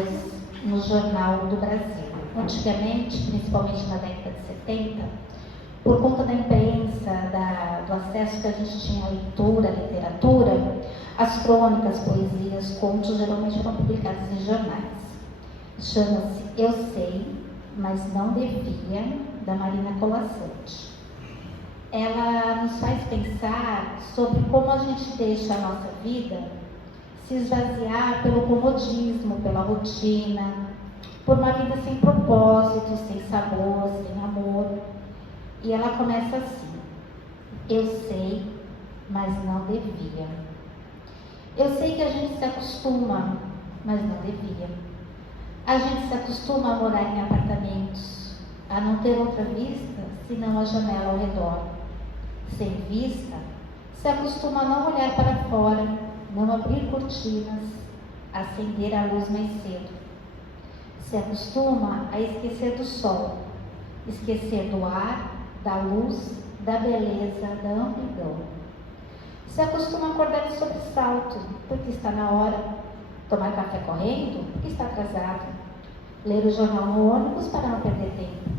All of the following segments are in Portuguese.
notícias no Jornal do Brasil. Antigamente, principalmente na década de 70, por conta da imprensa, do acesso que a gente tinha à leitura, à literatura, as crônicas, poesias, contos geralmente eram publicados em jornais. Chama-se Eu Sei, Mas Não Devia, da Marina Colasanti. Ela nos faz pensar sobre como a gente deixa a nossa vida se esvaziar pelo comodismo, pela rotina, por uma vida sem propósito, sem sabor, sem amor. E ela começa assim: eu sei, mas não devia. Eu sei que a gente se acostuma, mas não devia. A gente se acostuma a morar em apartamentos, a não ter outra vista senão a janela ao redor. Sem vista, se acostuma a não olhar para fora, não abrir cortinas, acender a luz mais cedo. Se acostuma a esquecer do sol, esquecer do ar, da luz, da beleza, da amplidão. Se acostuma a acordar de sobressalto, porque está na hora. Tomar café correndo, porque está atrasado. Ler o jornal no ônibus para não perder tempo.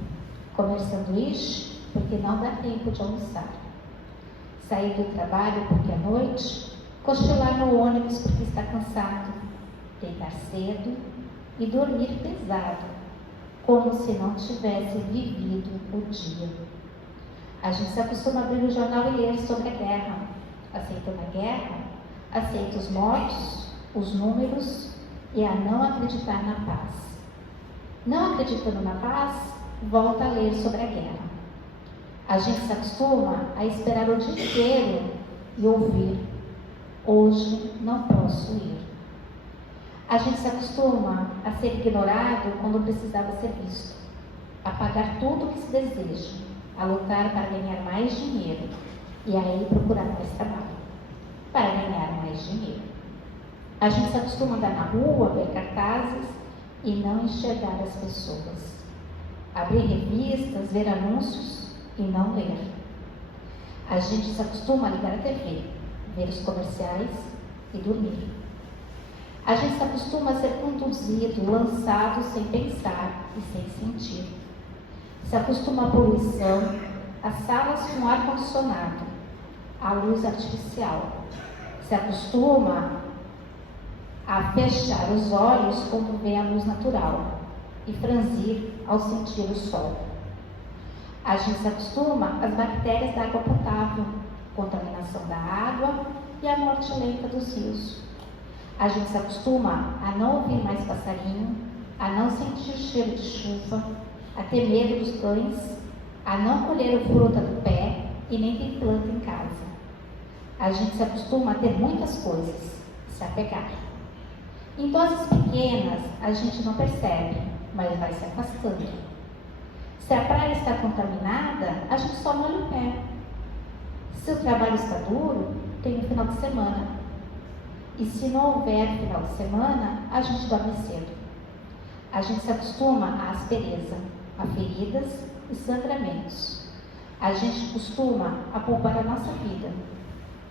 Comer sanduíche, porque não dá tempo de almoçar. Sair do trabalho, porque é noite. Cochilar no ônibus, porque está cansado. Deitar cedo e dormir pesado, como se não tivesse vivido o dia. A gente se acostuma a abrir o jornal e ler sobre a guerra. Aceitando a guerra, aceita os mortos, os números e a não acreditar na paz. Não acreditando na paz, volta a ler sobre a guerra. A gente se acostuma a esperar o dia inteiro e ouvir: hoje não posso ir. A gente se acostuma a ser ignorado quando precisava ser visto, a pagar tudo o que se deseja, a lutar para ganhar mais dinheiro e aí procurar mais trabalho para ganhar mais dinheiro. A gente se acostuma a andar na rua, ver cartazes e não enxergar as pessoas, abrir revistas, ver anúncios e não ler. A gente se acostuma a ligar a TV, ver os comerciais e dormir. A gente se acostuma a ser conduzido, lançado sem pensar e sem sentir. Se acostuma à poluição, a salas com ar-condicionado, à luz artificial. Se acostuma a fechar os olhos quando vê a luz natural e franzir ao sentir o sol. A gente se acostuma às bactérias da água potável, contaminação da água e a morte lenta dos rios. A gente se acostuma a não ouvir mais passarinho, a não sentir cheiro de chuva, a ter medo dos cães, a não colher a fruta do pé e nem ter planta em casa. A gente se acostuma a ter muitas coisas, se apegar. Em doses pequenas, a gente não percebe, mas vai se afastando. Se a praia está contaminada, a gente só molha o pé. Se o trabalho está duro, tem o final de semana. E se não houver final de semana, a gente dorme cedo. A gente se acostuma à aspereza, a feridas e sangramentos. A gente costuma a poupar a nossa vida.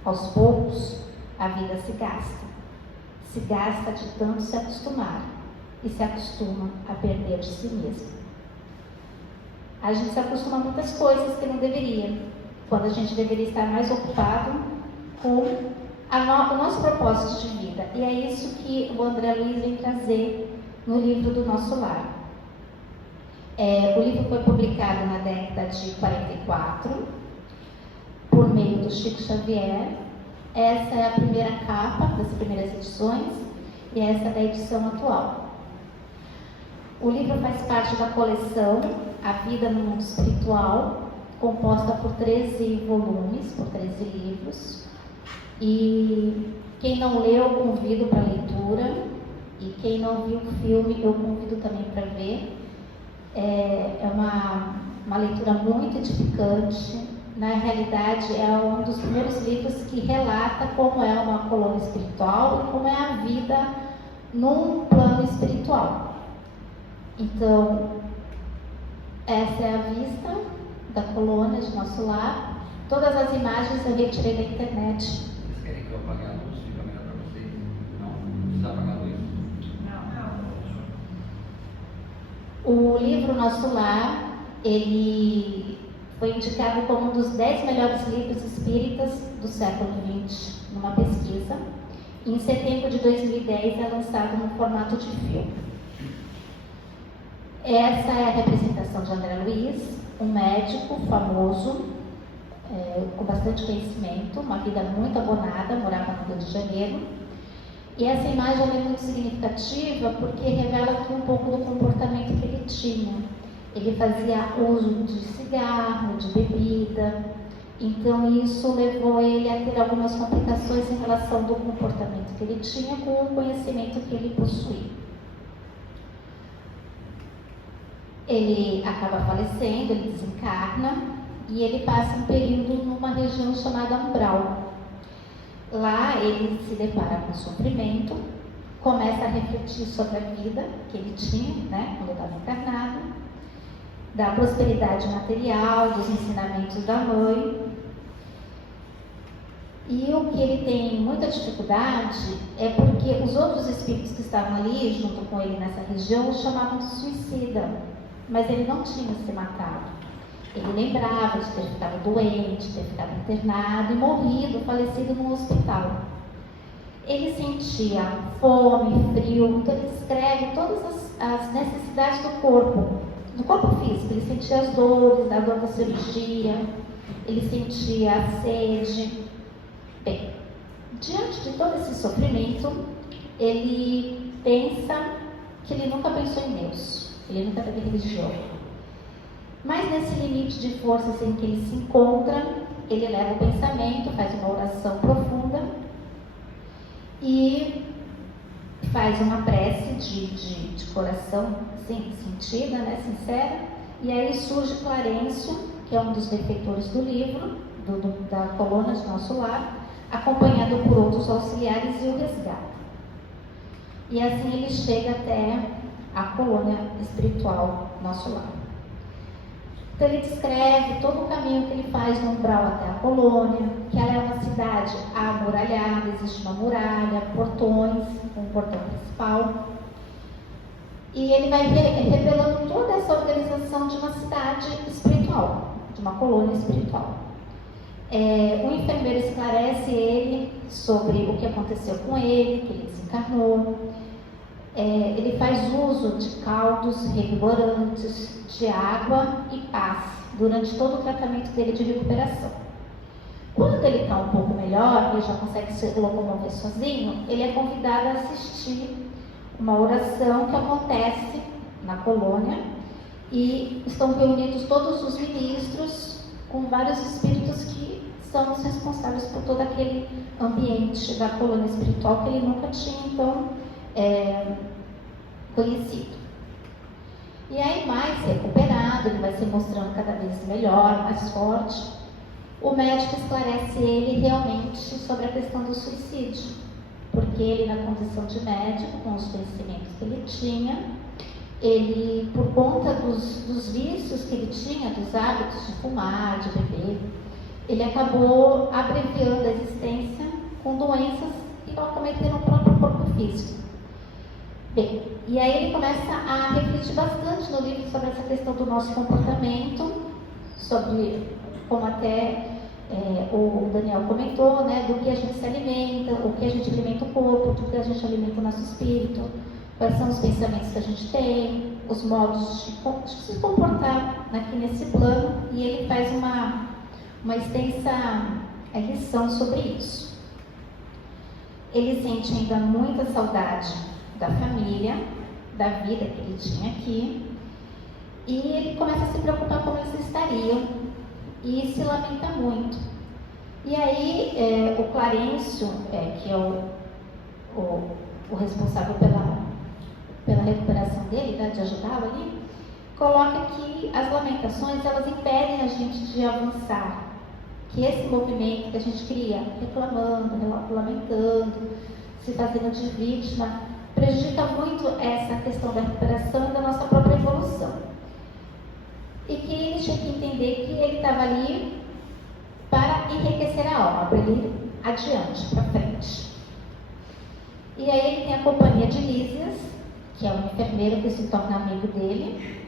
Aos poucos, a vida se gasta. Se gasta de tanto se acostumar e se acostuma a perder de si mesmo. A gente se acostuma a muitas coisas que não deveria, quando a gente deveria estar mais ocupado com o nosso propósito de vida. E é isso que o André Luiz vem trazer no livro do Nosso Lar. O livro foi publicado na década de 44, por meio do Chico Xavier. Essa é a primeira capa das primeiras edições e essa é da edição atual. O livro faz parte da coleção A Vida no Mundo Espiritual, composta por 13 volumes, por 13 livros. E quem não leu, eu convido para a leitura. E quem não viu o filme, eu convido também para ver. É uma leitura muito edificante. Na realidade, é um dos primeiros livros que relata como é uma colônia espiritual e como é a vida num plano espiritual. Então, essa é a vista da colônia de Nosso Lar. Todas as imagens eu retirei da internet. Vocês querem que eu apague a luz? Fica melhor para vocês? Não precisa apagar a luz. O livro Nosso Lar, ele foi indicado como um dos 10 melhores livros espíritas do século XX, numa pesquisa. E em setembro de 2010 é lançado no formato de filme. Essa é a representação de André Luiz, um médico famoso, com bastante conhecimento, uma vida muito abonada, morava no Rio de Janeiro. E essa imagem é muito significativa porque revela aqui um pouco do comportamento que ele tinha. Ele fazia uso de cigarro, de bebida, então isso levou ele a ter algumas complicações em relação do comportamento que ele tinha com o conhecimento que ele possuía. Ele acaba falecendo, ele desencarna e ele passa um período numa região chamada umbral. Lá ele se depara com sofrimento, começa a refletir sobre a vida que ele tinha, né, quando estava encarnado, da prosperidade material, dos ensinamentos da mãe. E o que ele tem muita dificuldade é porque os outros espíritos que estavam ali, junto com ele nessa região, o chamavam de suicida, mas ele não tinha se matado. Ele lembrava de ter ficado doente, de ter ficado internado e morrido, falecido no hospital. Ele sentia fome, frio, então ele descreve todas as necessidades do corpo físico. Ele sentia as dores, a dor da cirurgia, ele sentia a sede. Bem, diante de todo esse sofrimento, ele pensa que ele nunca pensou em Deus, ele nunca teve religião. Mas nesse limite de forças em que ele se encontra, ele leva o pensamento, faz uma oração profunda e faz uma prece de coração sentida, né, sincera, e aí surge Clarencio, que é um dos benfeitores do livro, da coluna de Nosso Lar, acompanhado por outros auxiliares, e o resgata. E assim ele chega até a colônia espiritual Nosso Lar. Então ele descreve todo o caminho que ele faz no umbral até a colônia, que ela é uma cidade amuralhada, existe uma muralha, portões, um portão principal. E ele vai revelando toda essa organização de uma cidade espiritual, de uma colônia espiritual. O enfermeiro esclarece ele sobre o que aconteceu com ele, que ele desencarnou. Ele faz uso de caldos revigorantes, de água e paz durante todo o tratamento dele de recuperação. Quando ele está um pouco melhor, ele já consegue se locomover sozinho, ele é convidado a assistir uma oração que acontece na colônia e estão reunidos todos os ministros com vários espíritos que são os responsáveis por todo aquele ambiente da colônia espiritual que ele nunca tinha, então, conhecido. E aí, mais recuperado, ele vai se mostrando cada vez melhor, mais forte. O médico esclarece ele realmente sobre a questão do suicídio, porque ele, na condição de médico, com os conhecimentos que ele tinha, ele, por conta dos vícios que ele tinha, dos hábitos de fumar, de beber, ele acabou abreviando a existência com doenças que acometeram o próprio corpo físico. Bem, e aí ele começa a refletir bastante no livro sobre essa questão do nosso comportamento, sobre como até o Daniel comentou, né, do que a gente se alimenta, o que a gente alimenta o corpo, do que a gente alimenta o nosso espírito, quais são os pensamentos que a gente tem, os modos de se comportar aqui nesse plano, e ele faz uma extensa lição sobre isso. Ele sente ainda muita saudade da família, da vida que ele tinha aqui, e ele começa a se preocupar como eles estariam e se lamenta muito. E aí o Clarencio, que é o responsável pela recuperação dele, né, de ajudá-lo ali, coloca que as lamentações, elas impedem a gente de avançar, que esse movimento que a gente cria, reclamando, lamentando, se fazendo de vítima, prejudica muito essa questão da recuperação e da nossa própria evolução. E que ele tinha que entender que ele estava ali para enriquecer a alma, para ele ir adiante, para frente. E aí ele tem a companhia de Lísias, que é um enfermeiro que se torna amigo dele,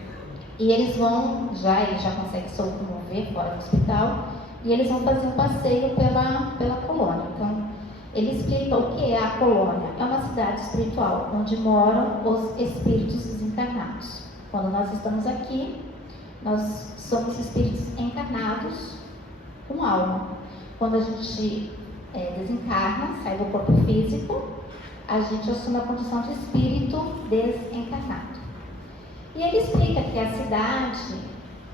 e eles vão, ele já consegue se locomover fora do hospital, e eles vão fazer um passeio pela colônia. Então, ele explica o que é a colônia. É uma cidade espiritual, onde moram os espíritos desencarnados. Quando nós estamos aqui, nós somos espíritos encarnados com alma. Quando a gente desencarna, sai do corpo físico, a gente assume a condição de espírito desencarnado. E ele explica que a cidade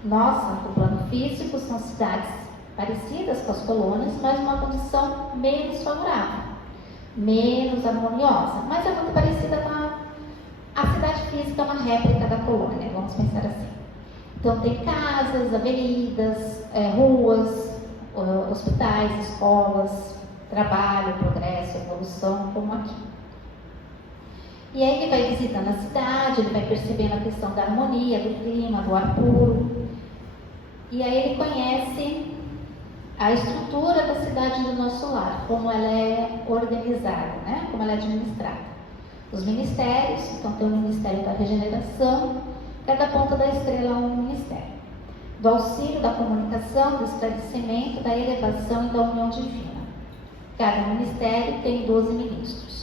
nossa, do plano físico, são cidades parecidas com as colônias, mas numa condição menos favorável, menos harmoniosa, mas é muito parecida com a cidade física, é uma réplica da colônia, vamos pensar assim. Então tem casas, avenidas, ruas, hospitais, escolas, trabalho, progresso, evolução, como aqui. E aí ele vai visitando a cidade, ele vai percebendo a questão da harmonia, do clima, do ar puro. E aí ele conhece a estrutura da cidade do nosso lar, como ela é organizada, né? Como ela é administrada. Os ministérios, então tem o Ministério da Regeneração, cada ponta da estrela é um ministério. Do auxílio, da comunicação, do esclarecimento, da elevação e da união divina. Cada ministério tem 12 ministros.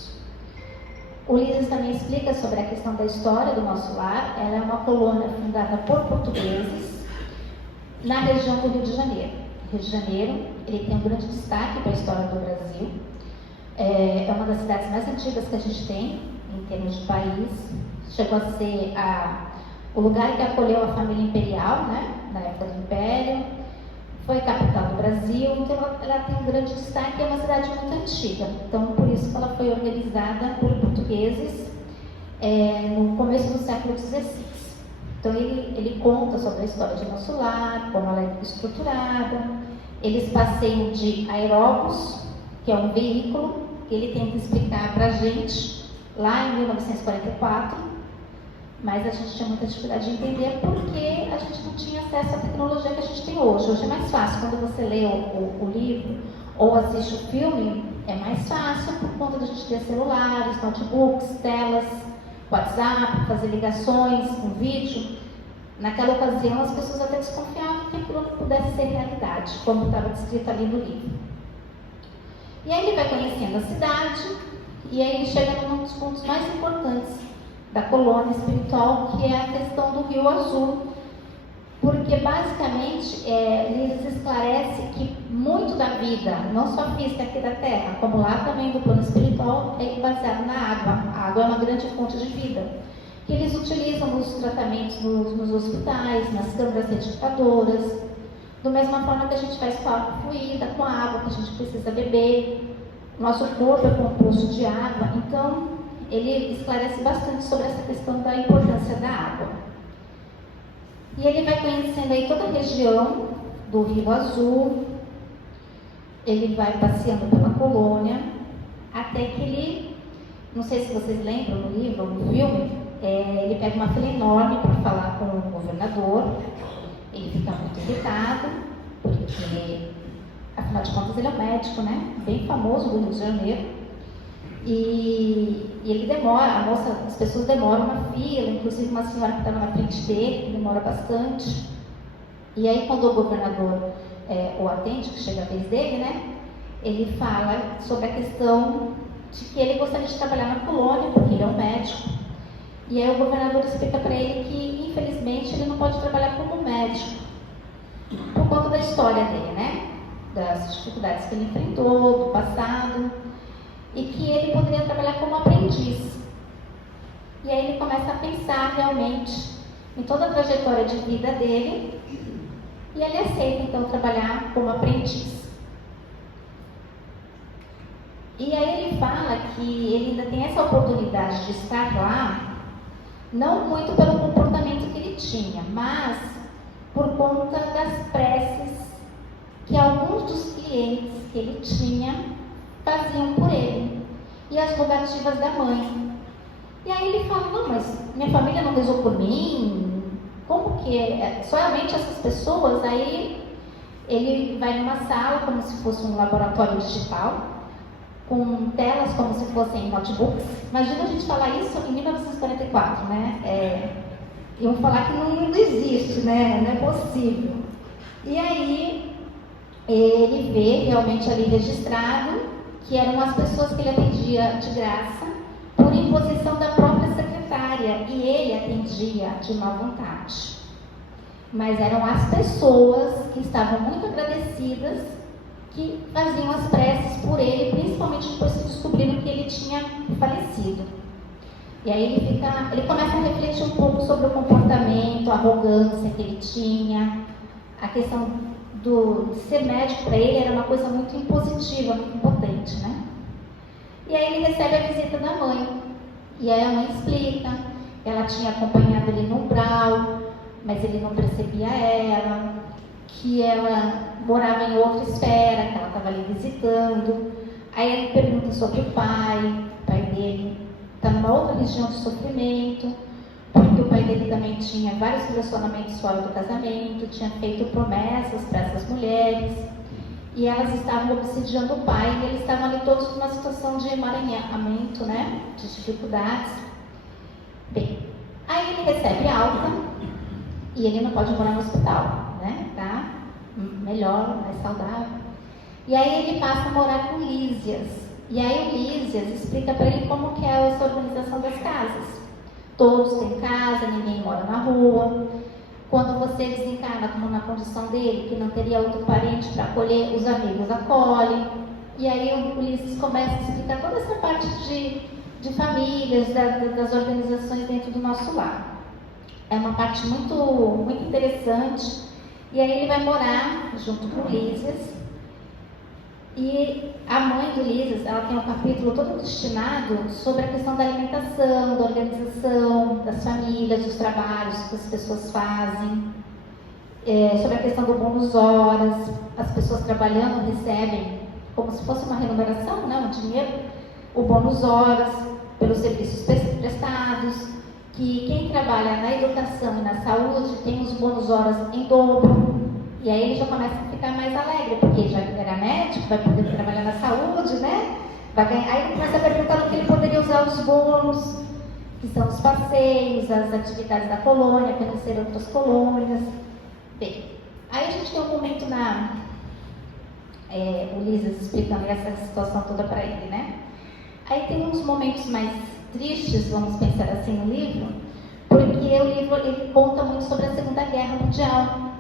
O Líderes também explica sobre a questão da história do nosso lar. Ela é uma colônia fundada por portugueses na região do Rio de Janeiro. O Rio de Janeiro, ele tem um grande destaque para a história do Brasil. É uma das cidades mais antigas que a gente tem, em termos de país. Chegou a ser o lugar que acolheu a família imperial, né, na época do Império. Foi capital do Brasil, então ela tem um grande destaque, é uma cidade muito antiga. Então, por isso que ela foi organizada por portugueses no começo do século XVI. Então, ele conta sobre a história de nosso lar, como ela é estruturada. Eles passeiam de aeróbus, que é um veículo, que ele tenta explicar para a gente, lá em 1944, mas a gente tinha muita dificuldade de entender porque a gente não tinha acesso à tecnologia que a gente tem hoje. Hoje é mais fácil, quando você lê o livro ou assiste o filme, é mais fácil por conta da gente ter celulares, notebooks, telas, WhatsApp, fazer ligações, um vídeo. Naquela ocasião as pessoas até desconfiavam que aquilo não pudesse ser realidade, como estava descrito ali no livro. E aí ele vai conhecendo a cidade, e aí ele chega num dos pontos mais importantes da colônia espiritual, que é a questão do Rio Azul, porque basicamente ele esclarece que muito da vida, não só física aqui da Terra, como lá também do plano espiritual, é baseado na água. A água é uma grande fonte de vida, que eles utilizam nos tratamentos nos hospitais, nas câmaras retificadoras, da mesma forma que a gente faz com a água fluida, com a água que a gente precisa beber. Nosso corpo é composto de água, então ele esclarece bastante sobre essa questão da importância da água. E ele vai conhecendo aí toda a região do Rio Azul, ele vai passeando pela colônia, até que ele, não sei se vocês lembram no livro ou no filme, ele pega uma fila enorme para falar com o governador, ele fica muito irritado, porque, afinal de contas, ele é um médico, né? Bem famoso do Rio de Janeiro. E ele demora, as pessoas demoram na fila, inclusive uma senhora que estava na frente dele, demora bastante. E aí quando o governador o atende, que chega a vez dele, né, ele fala sobre a questão de que ele gostaria de trabalhar na colônia, porque ele é um médico. E aí o governador explica para ele que, infelizmente, ele não pode trabalhar como médico, por conta da história dele, né, das dificuldades que ele enfrentou, do passado, e que ele poderia trabalhar como aprendiz. E aí ele começa a pensar realmente em toda a trajetória de vida dele, e ele aceita então trabalhar como aprendiz. E aí ele fala que ele ainda tem essa oportunidade de estar lá, não muito pelo comportamento que ele tinha, mas por conta das preces que alguns dos clientes que ele tinha faziam por ele, e as rogativas da mãe. E aí ele fala, não, mas minha família não rezou por mim, como que somente essas pessoas? Aí ele vai numa sala, como se fosse um laboratório digital, com telas como se fossem notebooks. Imagina a gente falar isso em 1944, né? Iam falar que não existe, né? Não é possível. E aí, ele vê realmente ali registrado que eram as pessoas que ele atendia de graça por imposição da própria secretária, e ele atendia de má vontade. Mas eram as pessoas que estavam muito agradecidas que faziam as preces por ele, principalmente depois que descobriram que ele tinha falecido. E aí ele começa a refletir um pouco sobre o comportamento, a arrogância que ele tinha, a questão de ser médico para ele era uma coisa muito impositiva, muito impotente, né? E aí ele recebe a visita da mãe, e aí a mãe explica que ela tinha acompanhado ele no umbral, mas ele não percebia ela, que ela morava em outra esfera, que ela estava ali visitando. Aí ele pergunta sobre o pai dele está numa outra região de sofrimento, porque o pai dele também tinha vários relacionamentos fora do casamento, tinha feito promessas para essas mulheres, e elas estavam obsidiando o pai, e eles estavam ali todos numa situação de emaranhamento, né, de dificuldades. Bem, aí ele recebe alta, e ele não pode morar no hospital, né, tá melhor, mais saudável. E aí ele passa a morar com Lísias, e aí o Lísias explica para ele como que é essa organização das casas. Todos têm casa, ninguém mora na rua. Quando você desencarna, como na condição dele, que não teria outro parente para acolher, os amigos acolhem. E aí o Ulisses começa a explicar toda essa parte de famílias, das organizações dentro do nosso lar. É uma parte muito, muito interessante. E aí ele vai morar junto com Lísias. E a mãe do Lísias, ela tem um capítulo todo destinado sobre a questão da alimentação, da organização, das famílias, dos trabalhos que as pessoas fazem, sobre a questão do bônus horas. As pessoas trabalhando recebem como se fosse uma remuneração, né, um dinheiro, o bônus horas pelos serviços prestados, que quem trabalha na educação e na saúde tem os bônus horas em dobro. E aí ele já começa a ficar mais alegre, porque já era médico, vai poder trabalhar na saúde, né? Vai ganhar. Aí ele começa a perguntar o que ele poderia usar os bônus, que são os passeios, as atividades da colônia, conhecer outras colônias. Bem, aí a gente tem um momento Ulisses explicando essa situação toda para ele, né? Aí tem uns momentos mais tristes, vamos pensar assim, no livro, porque o livro ele conta muito sobre a Segunda Guerra Mundial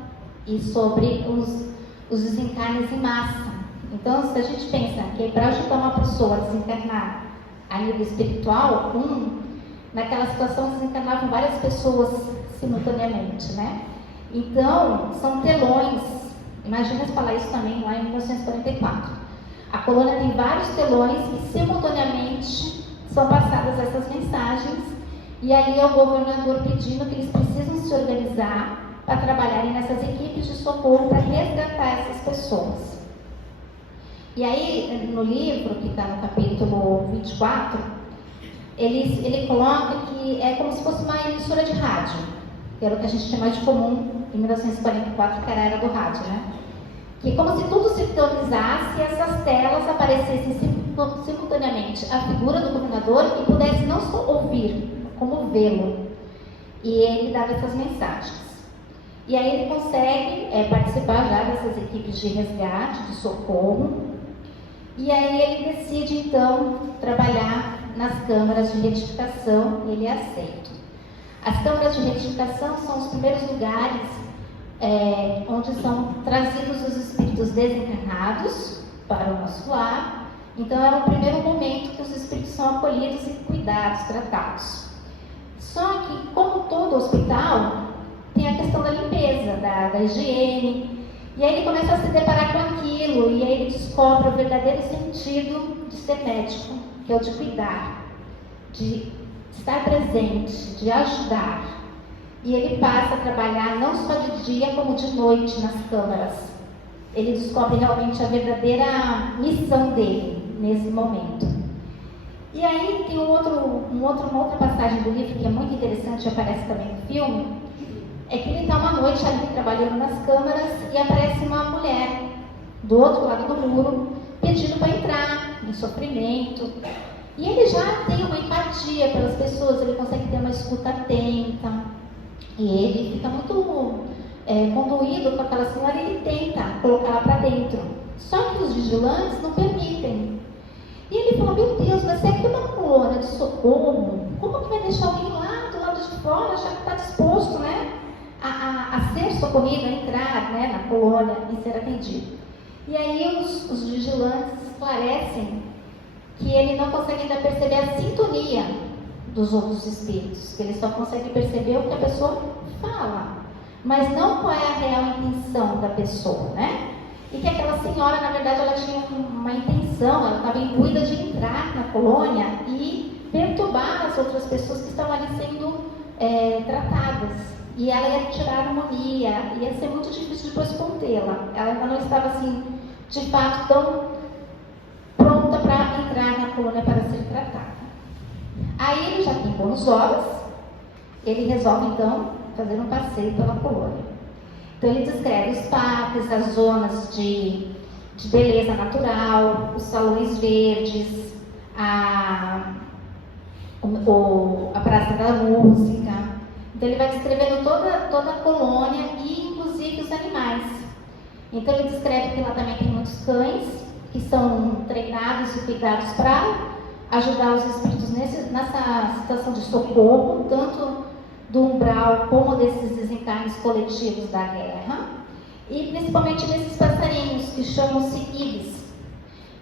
e sobre os desencarnes em massa. Então, se a gente pensa que para ajudar uma pessoa a desencarnar a nível espiritual, naquela situação desencarnavam várias pessoas simultaneamente, né? Então, são telões. Imagina se falar isso também lá em 1944. A colônia tem vários telões e simultaneamente são passadas essas mensagens, e ali é o governador pedindo que eles precisam se organizar para trabalharem nessas equipes de socorro para resgatar essas pessoas. E aí, no livro, que está no capítulo 24, ele coloca que é como se fosse uma emissora de rádio, que era o que a gente tinha mais de comum em 1944, que era a era do rádio, né? Que como se tudo se sintonizasse e essas telas aparecessem simultaneamente a figura do governador e pudesse não só ouvir, como vê-lo. E ele dava essas mensagens. E aí ele consegue participar já dessas equipes de resgate, de socorro. E aí ele decide, então, trabalhar nas câmaras de retificação, e ele é aceito. As câmaras de retificação são os primeiros lugares onde são trazidos os espíritos desencarnados para o nosso lar. Então é o primeiro momento que os espíritos são acolhidos e cuidados, tratados. Só que, como todo hospital, tem a questão da limpeza, da higiene, e aí ele começa a se deparar com aquilo, e aí ele descobre o verdadeiro sentido de ser médico, que é o de cuidar, de estar presente, de ajudar. E ele passa a trabalhar não só de dia, como de noite nas câmaras. Ele descobre realmente a verdadeira missão dele nesse momento. E aí tem uma outra passagem do livro que é muito interessante, aparece também no filme, é que ele está uma noite ali trabalhando nas câmaras e aparece uma mulher do outro lado do muro pedindo para entrar em sofrimento. E ele já tem uma empatia pelas pessoas, ele consegue ter uma escuta atenta. E ele fica muito conduído com aquela senhora e ele tenta colocá-la para dentro. Só que os vigilantes não permitem. E ele fala, meu Deus, vai ser aqui uma colônia de socorro. Como que vai deixar alguém lá do lado de fora, já que está disposto, né, a ser socorrido, a entrar, né, na colônia e ser atendido? E aí os vigilantes esclarecem que ele não consegue ainda perceber a sintonia dos outros espíritos, que ele só consegue perceber o que a pessoa fala, mas não qual é a real intenção da pessoa, né? E que aquela senhora, na verdade, ela tinha uma intenção, ela estava imbuída de entrar na colônia e perturbar as outras pessoas que estavam ali sendo tratadas. E ela ia tirar a harmonia, ia ser muito difícil depois contê-la. Ela ainda não estava, assim, de fato, tão pronta para entrar na colônia para ser tratada. Aí ele já tem bônus horas, ele resolve, então, fazer um passeio pela colônia. Então ele descreve os parques, as zonas de beleza natural, os salões verdes, a Praça da Música. Então ele vai descrevendo toda a colônia e inclusive os animais. Então ele descreve que lá também tem muitos cães que são treinados e cuidados para ajudar os espíritos nessa situação de socorro, tanto do umbral como desses desencarnes coletivos da guerra, e principalmente desses passarinhos que chamam-se ibis,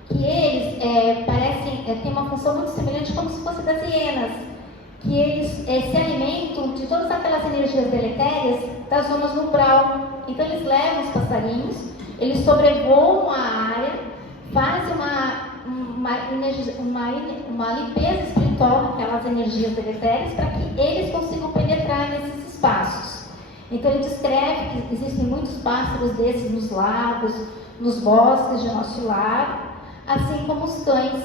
que eles têm uma função muito semelhante como se fosse das hienas, que eles se alimentam de todas aquelas energias deletérias das zonas do umbral. Então eles levam os passarinhos, eles sobrevoam a área, fazem uma limpeza espiritual daquelas energias deletérias para que eles consigam penetrar nesses espaços. Então ele descreve que existem muitos pássaros desses nos lagos, nos bosques de nosso lar, assim como os cães.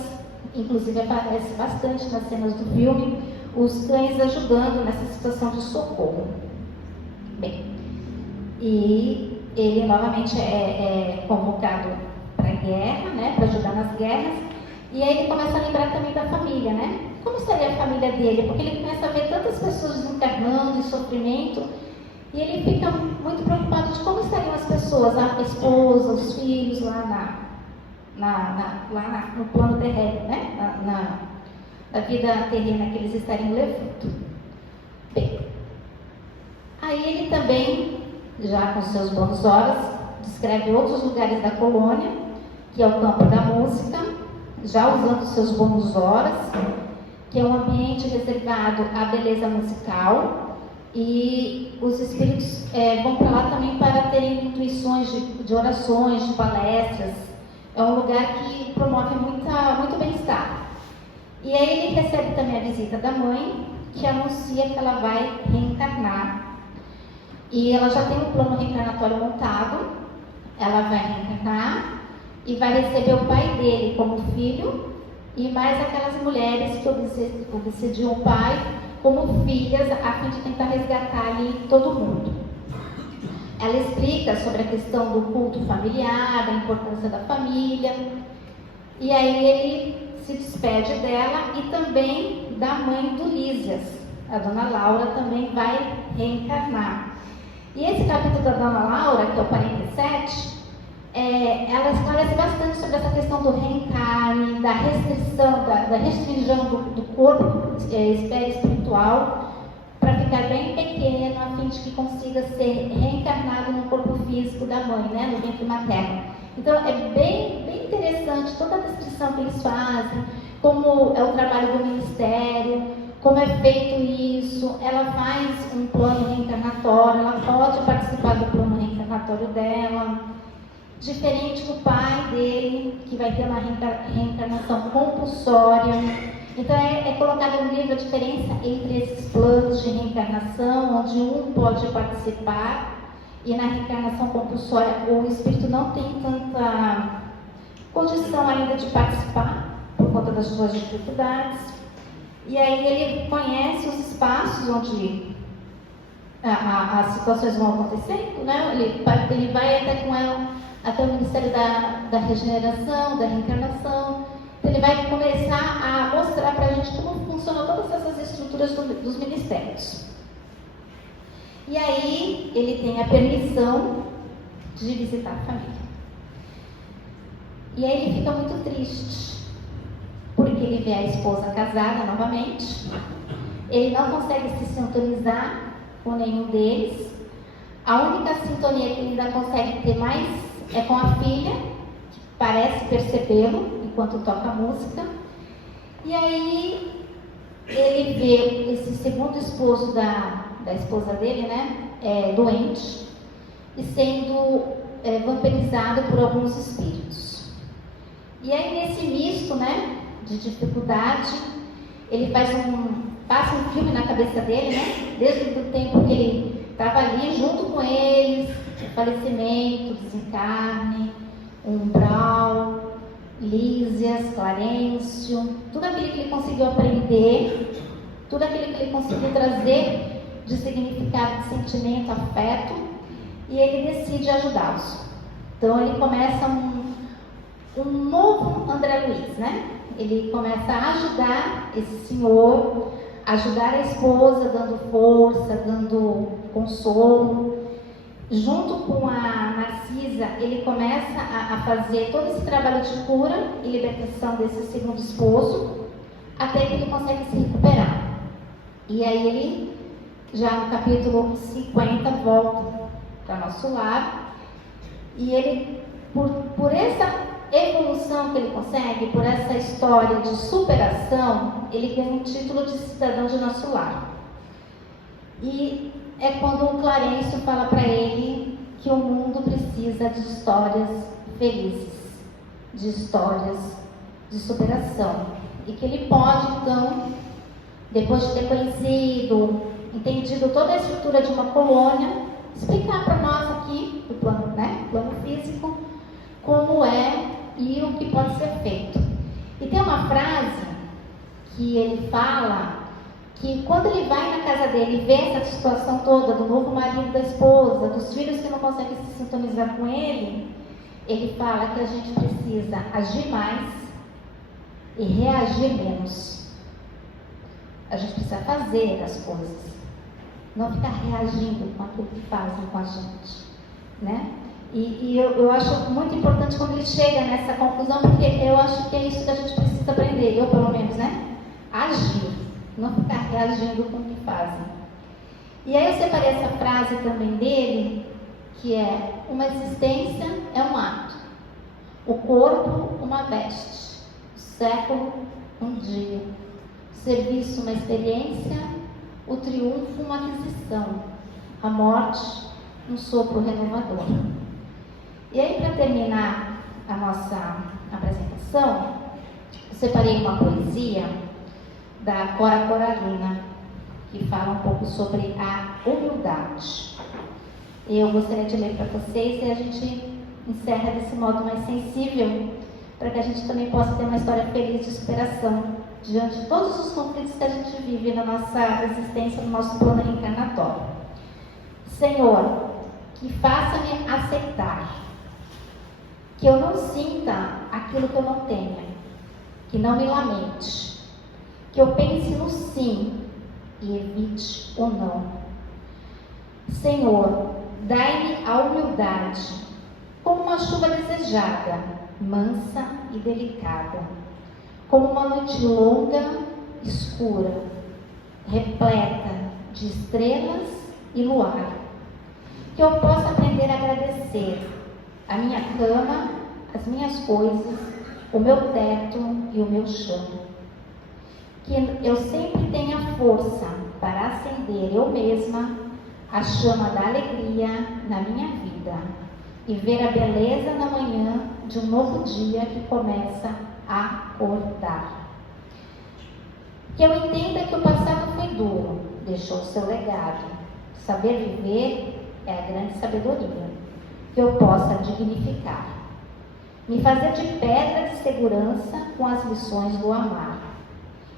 Inclusive aparece bastante nas cenas do filme os cães ajudando nessa situação de socorro. Bem, e ele novamente é convocado para a guerra, né, para ajudar nas guerras. E aí ele começa a lembrar também da família, né? Como estaria a família dele? Porque ele começa a ver tantas pessoas desencarnando em sofrimento e ele fica muito preocupado de como estariam as pessoas, a esposa, os filhos lá no plano terreno, né? Na vida terrena que eles estariam levando. Bem, aí ele também, já com seus bônus horas, descreve outros lugares da colônia, que é o Campo da Música, já usando seus bônus horas, que é um ambiente reservado à beleza musical, e os espíritos vão para lá também para terem intuições de orações, de palestras. É um lugar que promove muito bem-estar. E aí ele recebe também a visita da mãe, que anuncia que ela vai reencarnar. E ela já tem um plano reencarnatório montado, ela vai reencarnar e vai receber o pai dele como filho e mais aquelas mulheres que obsediam o pai como filhas, a fim de tentar resgatar ali todo mundo. Ela explica sobre a questão do culto familiar, da importância da família, e aí ele se despede dela e também da mãe do Lísias. A Dona Laura também vai reencarnar. E esse capítulo da Dona Laura, que é o 47, ela esclarece bastante sobre essa questão do reencarne, da restrição, da restrição do corpo espiritual para ficar bem pequeno, a fim de que consiga ser reencarnado no corpo físico da mãe, né, no ventre materno. Então é bem interessante toda a descrição que eles fazem, como é o trabalho do ministério, como é feito isso. Ela faz um plano reencarnatório, ela pode participar do plano reencarnatório dela, diferente do pai dele, que vai ter uma reencarnação compulsória. Então é colocada no livro a diferença entre esses planos de reencarnação, onde um pode participar, e na reencarnação compulsória o espírito não tem tanta condição ainda de participar, por conta das suas dificuldades. E aí ele conhece os espaços onde as situações vão acontecendo, né? Ele vai até com ela, até o Ministério da Regeneração, da Reencarnação. Então Então ele vai começar a mostrar para a gente como funcionam todas essas estruturas dos ministérios. E aí ele tem a permissão de visitar a família. E aí ele fica muito triste, porque ele vê a esposa casada novamente, ele não consegue se sintonizar com nenhum deles. A única sintonia que ele ainda consegue ter mais é com a filha, que parece percebê-lo enquanto toca a música. E aí ele vê esse segundo esposo da esposa dele, né, doente e sendo vampirizado por alguns espíritos. E aí nesse misto, né, de dificuldade, ele passa um filme na cabeça dele, né, desde o tempo que ele estava ali junto com eles, falecimento, desencarne, umbral, Lísias, Clarencio, tudo aquilo que ele conseguiu aprender, tudo aquilo que ele conseguiu trazer de significado, de sentimento, afeto, e ele decide ajudá-los. Então ele começa um novo André Luiz, né? Ele começa a ajudar esse senhor, ajudar a esposa, dando força, dando consolo. Junto com a Narcisa, ele começa a fazer todo esse trabalho de cura e libertação desse segundo esposo, até que ele consegue se recuperar. E aí ele, já no capítulo 50, volta para nosso lar. E ele, por essa evolução que ele consegue, por essa história de superação, ele ganha um título de cidadão de nosso lar. E é quando o Clarencio fala para ele que o mundo precisa de histórias felizes, de histórias de superação. E que ele pode, então, depois de ter conhecido, entendido toda a estrutura de uma colônia, explicar para nós aqui, do plano, né, plano físico, como é e o que pode ser feito. E tem uma frase que ele fala, que quando ele vai na casa dele e vê essa situação toda, do novo marido da esposa, dos filhos que não conseguem se sintonizar com ele, ele fala que a gente precisa agir mais e reagir menos. A gente precisa fazer as coisas, não ficar reagindo com aquilo que fazem com a gente, né? E eu acho muito importante quando ele chega nessa conclusão, porque eu acho que é isso que a gente precisa aprender, eu pelo menos, né? Agir, não ficar reagindo com o que fazem. E aí eu separei essa frase também dele, que é: uma existência é um ato, o corpo uma veste, o século um dia, o serviço uma experiência, o triunfo uma aquisição, a morte um sopro renovador. E aí, para terminar a nossa apresentação, eu separei uma poesia da Cora Coralina, que fala um pouco sobre a humildade. Eu gostaria de ler para vocês e a gente encerra desse modo mais sensível, para que a gente também possa ter uma história feliz de superação diante de todos os conflitos que a gente vive na nossa existência, no nosso plano reencarnatório. Senhor, que faça-me aceitar, que eu não sinta aquilo que eu não tenha, que não me lamente, que eu pense no sim e evite o não. Senhor, dai-me a humildade, como uma chuva desejada, mansa e delicada, como uma noite longa, escura, repleta de estrelas e luar, que eu possa aprender a agradecer a minha cama, as minhas coisas, o meu teto e o meu chão. Que eu sempre tenha força para acender eu mesma a chama da alegria na minha vida e ver a beleza na manhã de um novo dia que começa a acordar. Que eu entenda que o passado foi duro, deixou seu legado. Saber viver é a grande sabedoria. Que eu possa dignificar, me fazer de pedra de segurança com as lições do amar,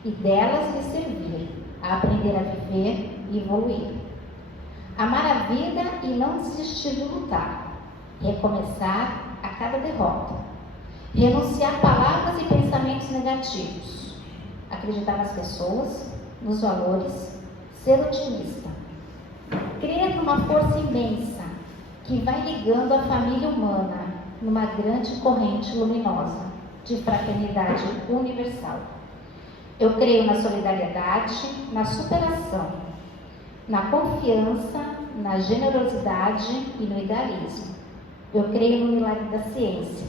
e delas me servir a aprender a viver e evoluir. Amar a vida e não desistir de lutar, recomeçar a cada derrota, Renunciar a palavras e pensamentos negativos. Acreditar nas pessoas, nos valores, ser otimista. Crer numa força imensa que vai ligando a família humana numa grande corrente luminosa de fraternidade universal. Eu creio na solidariedade, na superação, na confiança, na generosidade e no idealismo. Eu creio no milagre da ciência,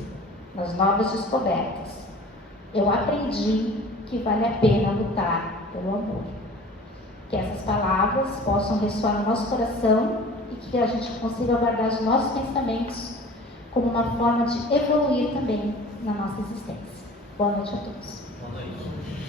nas novas descobertas. Eu aprendi que vale a pena lutar pelo amor. Que essas palavras possam ressoar no nosso coração e que a gente consiga guardar os nossos pensamentos como uma forma de evoluir também na nossa existência. Boa noite a todos. Boa noite.